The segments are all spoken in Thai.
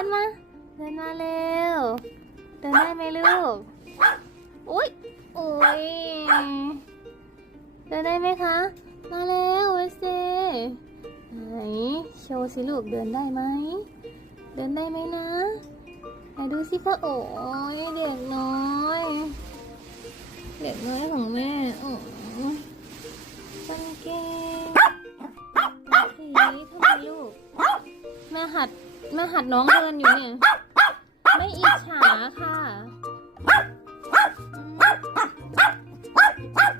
ินมา เดินมาเร็ว เดินได้ไหมลูก อุ้ยโอ้ยเดินได้ไหมคะ มาเร็วเวสเซไหนโชว์สิลูกเดินได้ไหม เดินได้ไหมนะไหนดูสิคะโอ้ยเด็กน้อย เด็กน้อยของแม่โอ้ยจังเก่งสีทำไมลูก แม่หัด ม่หัดน้องเดินอยู่เนี่ยไม่อิจฉาค่ะ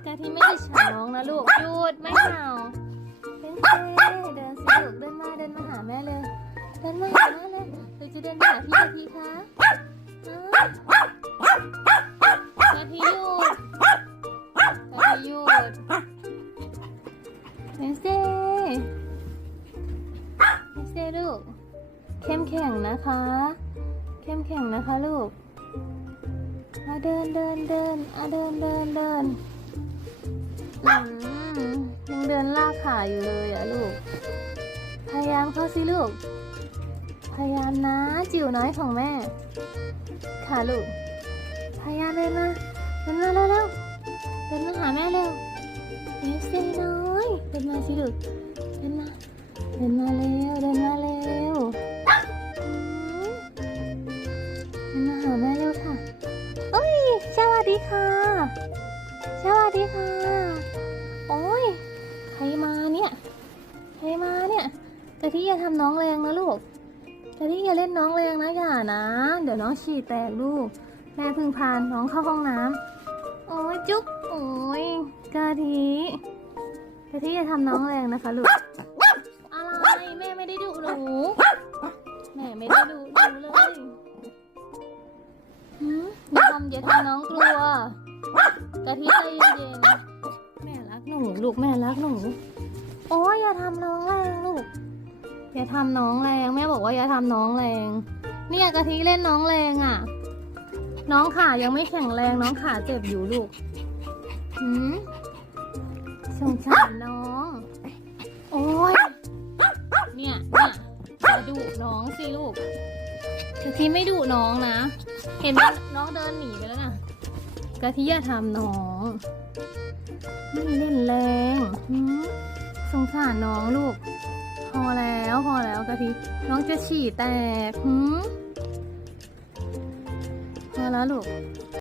กะทิไม่อิจฉาน้องนะลูกหยุดไม่เห่าเป็นเซ่เดินสิลูกเดินมาเดินมาหาแม่เลย เดินมาหาแม่เลยเราจะเดินไปหาพี่กะทิคะกะทิหยุดกะทิหยุดเป็นเซ่เป็นเซ่ลูก เข้มแข็งนะคะ เข้มแข็งนะคะลูกมาเดินเดินเดินอะเดินเดินเดินยังเดินลากขาอยู่เลยอะลูก พยายามเข้าสิลูก พยายามนะจิ๋วน้อยของแม่ ค่ะลูก พยายามเดินมาเดินมาเร็วเร็วเดินมาหาแม่เร็วเฮ้ยเซน้อย เดินมาสิลูก เดินมา เดินมาเร็วเดิน ดีค่ะ สวัสดีค่ะ โอ้ย ใครมาเนี่ย ใครมาเนี่ยกะทิอย่าทำน้องแรงนะลูกกะทิอย่าเล่นน้องแรงนะอย่านะ เดี๋ยวน้องฉี่แตกลูก แม่พึ่งพาน้องเข้าห้องน้ำโอ้ยจุ๊บ โอ้ยกะทิกะทิอย่าทำน้องแรงนะคะลูก อย่าทำอย่าทำน้องกลัวกะทิใจเย็นๆแม่รักหนูลูกแม่รักหนูโอ้ยอย่าทำน้องแรงลูกอย่าทำน้องแรงแม่บอกว่าอย่าทำน้องแรงเนี่ยกะทิเล่นน้องแรงอะ น้องขายังไม่แข็งแรงน้องขาเจ็บอยู่ลูกหืมสงสารน้อง โอ้ยเนี่ยเนี่ยอย่าดุน้องสิลูก กะทิไม่ดุน้องนะ เห็นไหมน้องเดินหนีไปแล้วนะกะทิอย่าทำน้องไม่เล่นแรงสงสารน้องลูก พอแล้วพอแล้วกะทิน้องจะฉี่แตกหืมพอแล้วลูก